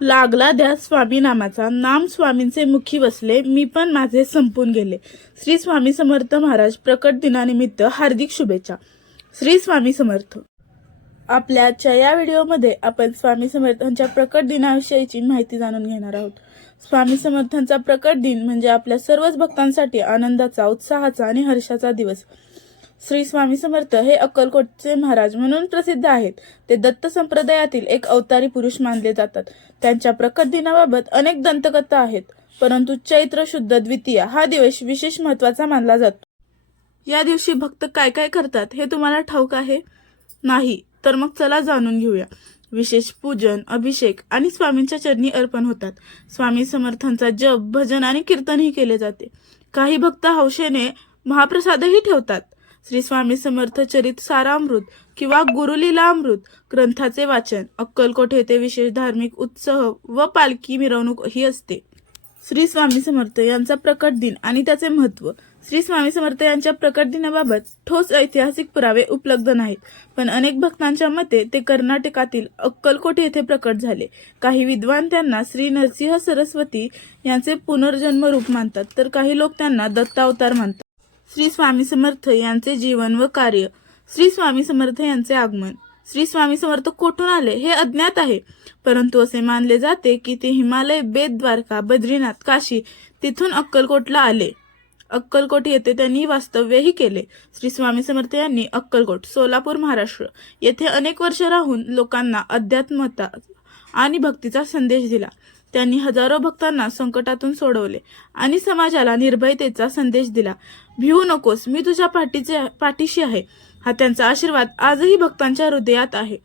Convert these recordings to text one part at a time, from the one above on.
लागला द्या स्वामी नामाचा नाम स्वामींचे मुखी बसले. मी पण माझे संपून गेले. श्री स्वामी समर्थ महाराज प्रकट दिनानिमित्त हार्दिक शुभेच्छा. श्री स्वामी समर्थ. आपल्याच्या या व्हिडिओमध्ये आपण स्वामी समर्थांच्या प्रकट दिनाविषयीची माहिती जाणून घेणार आहोत. स्वामी समर्थांचा प्रकट दिन म्हणजे आपल्या सर्वच भक्तांसाठी आनंदाचा उत्साहाचा आणि हर्षाचा दिवस. श्री स्वामी समर्थ हे अक्कलकोटचे महाराज म्हणून प्रसिद्ध आहेत. ते दत्त संप्रदायातील एक अवतारी पुरुष मानले जातात. त्यांच्या प्रकट दिनाबाबत अनेक दंतकथा आहेत परंतु चैत्र शुद्ध द्वितीय हा दिवस विशेष महत्त्वाचा मानला जातो. या दिवशी भक्त काय काय करतात हे तुम्हाला ठाऊक आहे? नाही तर मग चला जाणून घेऊया. विशेष पूजन अभिषेक आणि स्वामींच्या चरणी अर्पण होतात. स्वामी समर्थांचा जप भजन आणि कीर्तनही केले जाते. काही भक्त हौशेने महाप्रसादही ठेवतात. श्री स्वामी समर्थ चरित सारामृत किंवा गुरुलीला अमृत ग्रंथाचे वाचन. अक्कलकोट येथे विशेष धार्मिक उत्सव व पालखी मिरवणूक ही असते. श्री स्वामी समर्थ यांचा प्रकट दिन आणि त्याचे महत्त्व. श्री स्वामी समर्थ यांच्या प्रकट दिनाबाबत ठोस ऐतिहासिक पुरावे उपलब्ध नाहीत पण अनेक भक्तांच्या मते ते कर्नाटकातील अक्कलकोट येथे प्रकट झाले. काही विद्वान त्यांना श्री नरसिंह सरस्वती यांचे पुनर्जन्म रूप मानतात तर काही लोक त्यांना दत्तावतार मानतात. श्री स्वामी समर्थ यांचे जीवन व कार्य. श्री स्वामी समर्थ यांचे आगमन. श्री स्वामी समर्थ कोठून आले? हे अज्ञात आहे. परंतु असे मानले जाते की ते हिमालय बेद द्वारका बद्रीनाथ काशी तिथून अक्कलकोटला आले. अक्कलकोट येथे त्यांनी वास्तव्यही केले. श्री स्वामी समर्थ यांनी अक्कलकोट सोलापूर महाराष्ट्र येथे अनेक वर्ष राहून लोकांना अध्यात्मता आणि भक्तीचा संदेश दिला. त्यांनी हजारो भक्तांना संकटातून सोडवले आणि समाजाला निर्भयतेचा संदेश दिला. भिवू नकोस मी तुझ्या पाठीचे पाठीशी आहे. हा त्यांचा आशीर्वाद आजही भक्तांच्या हृदयात आहे.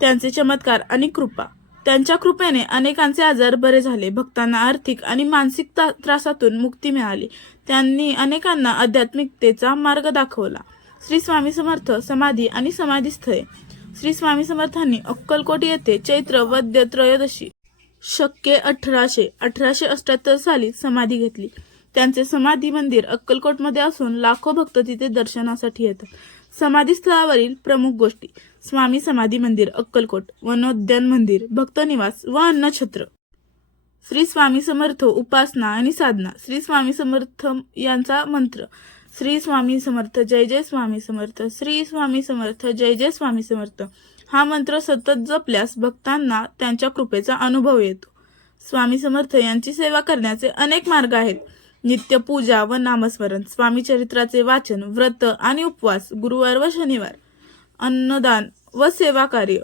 त्यांचे चमत्कार आणि कृपा. त्यांच्या कृपेने अनेकांचे आजार बरे झाले. भक्तांना आर्थिक आणि मानसिक त्रासातून मुक्ती मिळाली. त्यांनी अनेकांना आध्यात्मिकतेचा मार्ग दाखवला. श्री स्वामी समर्थ समाधी आणि समाधीस्थळे. श्री स्वामी समर्थांनी अक्कलकोट येथे चैत्र वद्य त्रयोदशी शक्य अठराशे अठराशे अठ्याहत्तर साली समाधी घेतली. त्यांचे समाधी मंदिर अक्कलकोटमध्ये असून लाखो भक्त तिथे दर्शनासाठी येतात. समाधी स्थळावरील प्रमुख गोष्टी. स्वामी समाधी मंदिर अक्कलकोट. वनोद्यान मंदिर भक्तनिवास व अन्नछत्र श्री स्वामी समर्थ उपासना आणि साधना. श्री स्वामी समर्थ यांचा मंत्र. श्री स्वामी समर्थ जय जय स्वामी समर्थ. श्री स्वामी समर्थ जय जय स्वामी समर्थ. हा मंत्र सतत जपल्यास भक्तांना त्यांच्या कृपेचा अनुभव येतो. स्वामी समर्थ यांची सेवा करण्याचे अनेक मार्ग आहेत. नित्य पूजा व नामस्मरण स्वामी चरित्राचे वाचन व्रत आणि उपवास गुरुवार व शनिवार अन्नदान व सेवा कार्य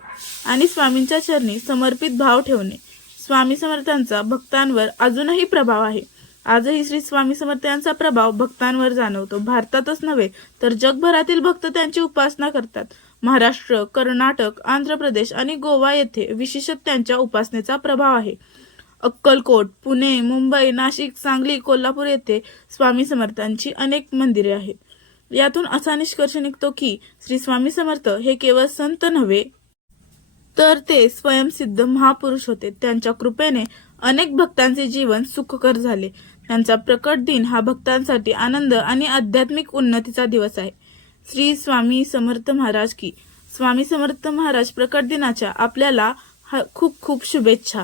आणि स्वामींच्या चरणी समर्पित भाव ठेवणे. स्वामी समर्थांचा भक्तांवर अजूनही प्रभाव आहे. आजही श्री स्वामी समर्थ यांचा प्रभाव भक्तांवर जाणवतो. भारतातच नव्हे तर जगभरातील भक्त त्यांची उपासना करतात. महाराष्ट्र कर्नाटक आंध्र प्रदेश आणि गोवा येथे विशेषत त्यांच्या उपासनेचा प्रभाव आहे. अक्कलकोट पुणे मुंबई नाशिक सांगली कोल्हापूर येथे स्वामी समर्थांची अनेक मंदिरे आहेत. यातून असा निष्कर्ष निघतो की श्री स्वामी समर्थ हे केवळ संत नव्हे तर ते स्वयंसिद्ध महापुरुष होते. त्यांच्या कृपेने अनेक भक्तांचे जीवन सुखकर झाले. त्यांचा प्रकट दिन हा भक्तांसाठी आनंद आणि आध्यात्मिक उन्नतीचा दिवस आहे. श्री स्वामी समर्थ महाराज की. स्वामी समर्थ महाराज प्रकट दिनाच्या आपल्याला हा- खूप खूप शुभेच्छा.